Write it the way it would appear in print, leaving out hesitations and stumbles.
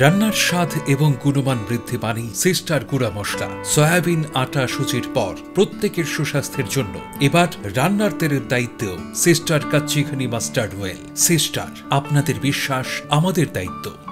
রান্নার স্বাদ এবং গুণমান বৃদ্ধি মানি সিস্টার গুঁড়া মশলা। সয়াবিন আটা সুজির পর প্রত্যেকের সুস্বাস্থ্যের জন্য এবার রান্নার তেলের দায়িত্বেও sister kachi ghani mustard oil. Sister, আপনাদের বিশ্বাস আমাদের দায়িত্ব।